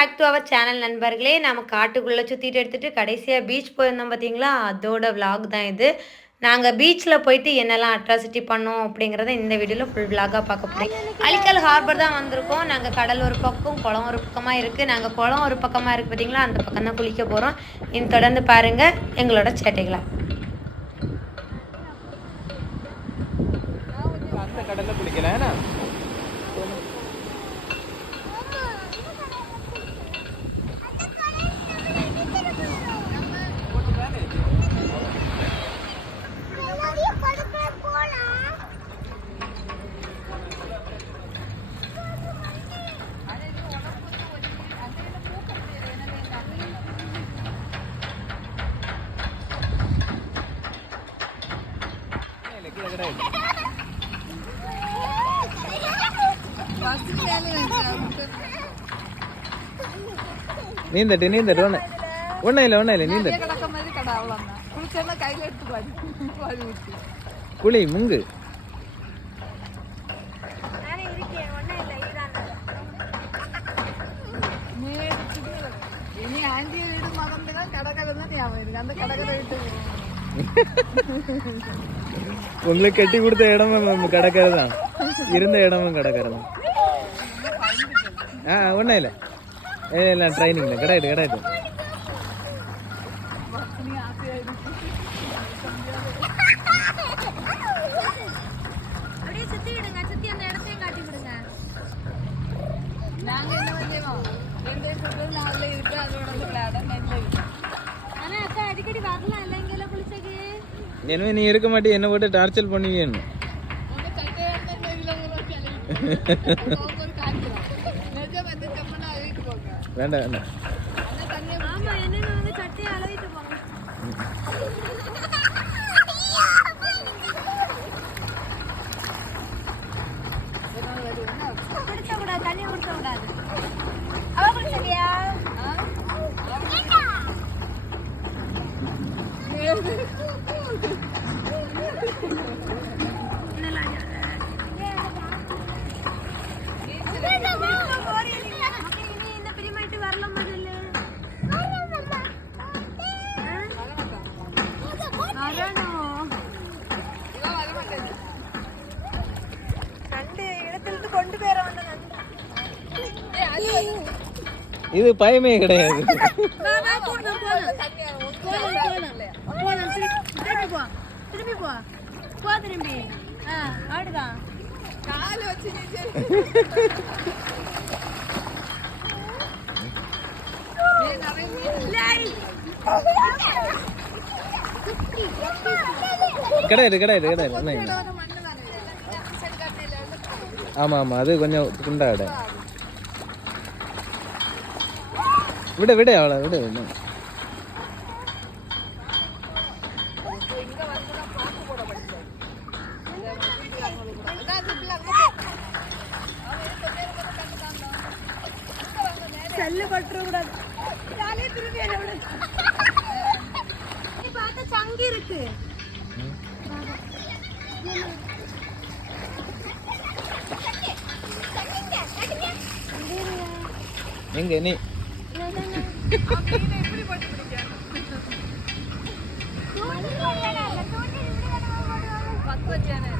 Back to our channel நண்பர்களே. நம்ம காட்டுக்குள்ளே சுற்றிட்டு எடுத்துட்டு கடைசியாக பீச் போயிருந்தோம் பார்த்தீங்களா அதோட vlog தான் இது. நாங்கள் பீச்சில் போயிட்டு என்னெல்லாம் அட்ராசிட்டி பண்ணோம் அப்படிங்கிறத இந்த வீடியோவில் ஃபுல் vlog-ஆ பார்க்க போகிறோம் அலிக்கல் ஹார்பர் தான் வந்திருக்கோம். நாங்கள் கடல் ஒரு பக்கம் குளம் ஒரு பக்கமாக இருக்குது நாங்கள் குளம் ஒரு பக்கமாக இருக்குது பார்த்தீங்களா அந்த பக்கம் தான் குளிக்க போகிறோம் இனி தொடர்ந்து பாருங்கள் எங்களோட சேட்டைகளை. அந்த குளிக்கல ஏன்னா நீந்தட்டு நீந்தட்டு ஒண்ணு. ஒன்றும் இல்லை ஒன்றும் இல்லை நீந்தட்டு. குளி முங்கு. உங்களுக்கு கட்டி கொடுத்த இடமும் கடற்கரை தான். இருந்த இடமும் கடற்கரை தான். ஆ ஒன்றும் இல்லை இல்லை இல்லை ட்ரைனிங்கில் கிடையாது கிடையாது என்ன நீ இருக்க மாட்டே என்ன போட்டு டார்ச்சர் பண்ணுவீன்னு വേണ്ട വേണ്ട. வச்சு நீ சரி கிடையாது கிடையாது கிடையாது. ஒன்றும் இல்லை மண்ணு தானே சரி காட்டில வந்து ஆமாம் ஆமாம். அது கொஞ்சம் குண்டா இடம் விட விட அவ்வளோ விட விட. செல்லு பட்டுற கூடாது ஜாலியா திரும்பி என்ன விடு நீ பார்த்த சங்கு இருக்கு எங்க நீ பத்து வச்சானே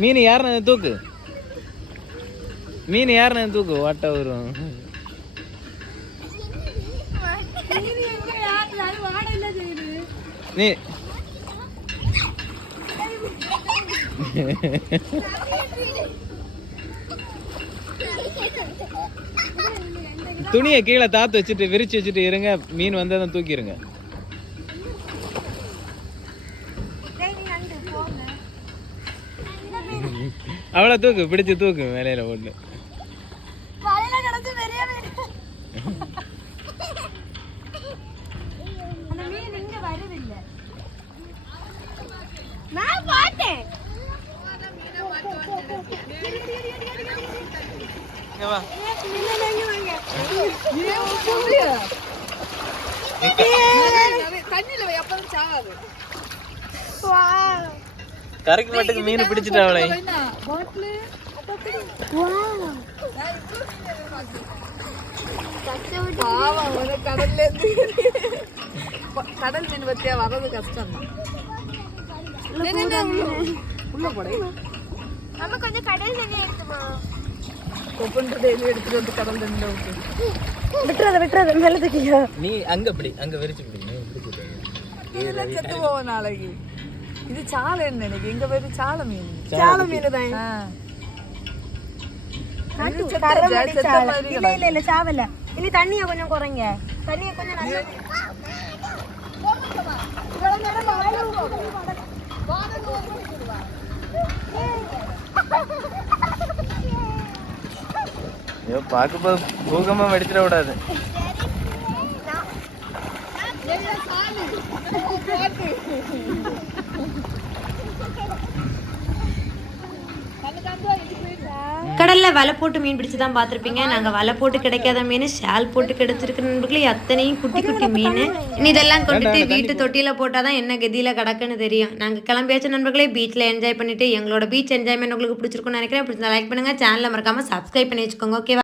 மீன் யாருன்னு தூக்கு? மீன் யாருன்னு தூக்கு? வாட்ட வரும் நீ துணியை கீழே தாத்து வச்சுட்டு விரிச்சு வச்சுட்டு இருங்க. மீன் வந்ததும் தூக்கிடுங்க. அவ்வளோ தூக்கு பிடிச்சு தூக்கு மேலையில ஒன்று வலையில கிடச்சு பெரிய மீன் அந்த மீன் இங்க வருதில்ல நான் பார்த்தேன் இங்க வா. கரைக்கு மட்டுக்கு மீன் பிடிச்சிட்டு அவளை கடல்ல இருந்து கடல் மீன் பத்தியா வர்றது கஷ்டம் தான் உள்ள போட நம்ம கொஞ்சம் கடல் தண்ணி எடுத்துமா கொப்புன்றது எது எடுத்துட்டு வந்து கடல் விட்டு. விட்டுறத விட்டுறத மேல தூக்கியா நீ அங்க பிடி அங்க விரிச்சு பிடி நீ பிடிச்சிட்டு இதெல்லாம் செத்து போவோம் நாளைக்கு. இது நினைக்கிறேன் எங்க பேரு சாலை மீன். சால மீன். தான் சாலை. இல்ல இல்ல சாவல. இனி தண்ணிய கொஞ்சம் குறைங்க. தண்ணிய கொஞ்சம் நல்லா பார்க்க பூகமா வெடிச்சிட விடாது கடல்ல வலை போட்டு மீன் பிடிச்சு தான் பார்த்துருப்பீங்க. நாங்கள் வலை போட்டு கிடைக்காத மீன் ஷால் போட்டு கிடைச்சிருக்கு நண்பர்களே அத்தனையும் குட்டி குட்டி மீன். இதெல்லாம் கொண்டுட்டு வீட்டு தொட்டியில் போட்டால் தான் என்ன கதியில் கிடக்குன்னு தெரியும். நாங்கள் கிளம்பியாச்சு நண்பர்களே பீச்சில் என்ஜாய் பண்ணிட்டு எங்களோட பீச் என்ஜாய்மெண்ட் உங்களுக்கு பிடிச்சிருக்கும்னு நினைக்கிறேன். பிடிச்சா லைக் பண்ணுங்க. சேனலை மறக்காம சப்ஸ்கிரைப் பண்ணி வச்சுக்கோங்க ஓகேவா